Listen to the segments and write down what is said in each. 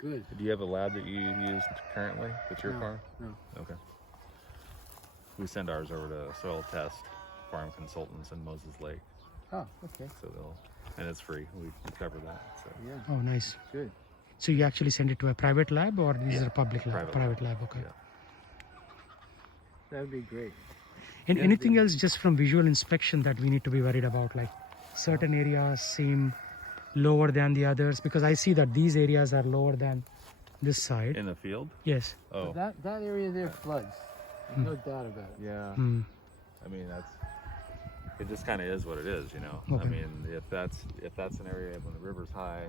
Good. Do you have a lab that you use currently with your farm? No. Okay. We send ours over to Soil Test Farm Consultants in Moses Lake, Oh, okay. so and it's free. We cover that. So. Yeah. Oh, nice. Good. So you actually send it to a private lab, or is it a public lab? Private Lab. Okay. Yeah. That would be great. And anything else just from visual inspection that we need to be worried about? Like certain areas seem lower than the others, because I see that these areas are lower than this side. In the field? Yes. Oh. That area there floods. There's no doubt about it. Yeah. Mm. I mean, it just kind of is what it is, you know. Okay. I mean, if that's an area when the river's high,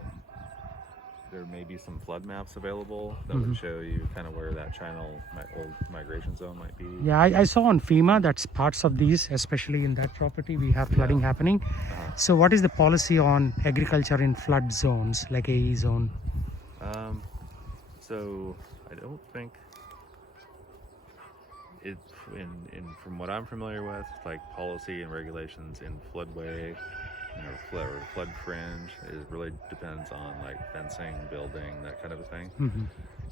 there may be some flood maps available that would show you kind of where that channel, old migration zone might be. Yeah, I saw on FEMA that's parts of these, especially in that property, we have flooding happening. So what is the policy on agriculture in flood zones, like AE zone? So I don't think it, from what I'm familiar with, like policy and regulations in floodway, flood fringe, it really depends on like fencing, building, that kind of a thing.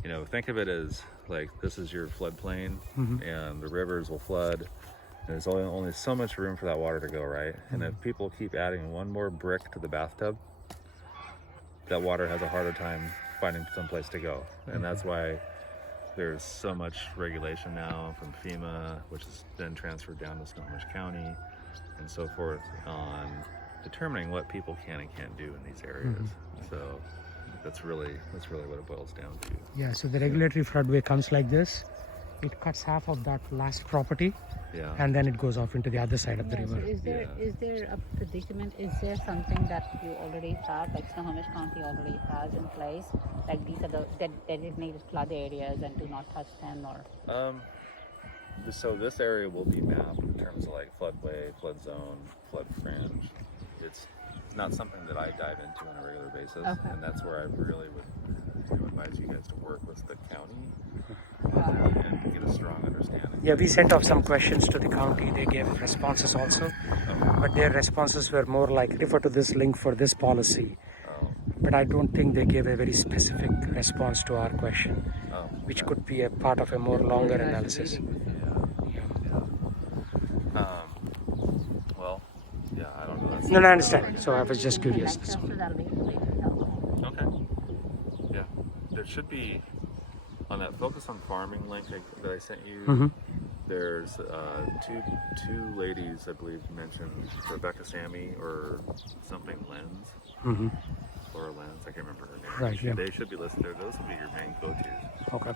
You know, think of it as like this is your floodplain, and the rivers will flood. And there's only so much room for that water to go, right? And if people keep adding one more brick to the bathtub, that water has a harder time finding some place to go. And that's why there's so much regulation now from FEMA, which has been transferred down to Snohomish County and so forth, on determining what people can and can't do in these areas. So that's really what it boils down to. Yeah, so the regulatory floodway comes like this. It cuts half of that last property, and then it goes off into the other side of the river. So is there a predicament? Is there something that you already have, like Snohomish County already has in place, like these are the designated flood areas and do not touch them, or? So this area will be mapped in terms of like floodway, flood zone, flood fringe. It's not something that I dive into on a regular basis, and that's where I really would advise you guys to work with the county and get a strong understanding. Yeah, we sent off some questions to the county. They gave responses also, but their responses were more like refer to this link for this policy. But I don't think they gave a very specific response to our question, which could be a part of a more longer analysis. Well, yeah, I don't know. No, I understand. So I was just curious. That's all. Okay. Yeah, there should be on that focus on farming link that I sent you. There's two ladies I believe mentioned, Rebecca Sammy or something Lenz, Laura Lenz. I can't remember her name. Right. Yeah. They should be listed there. Those will be your main go-tos. Okay.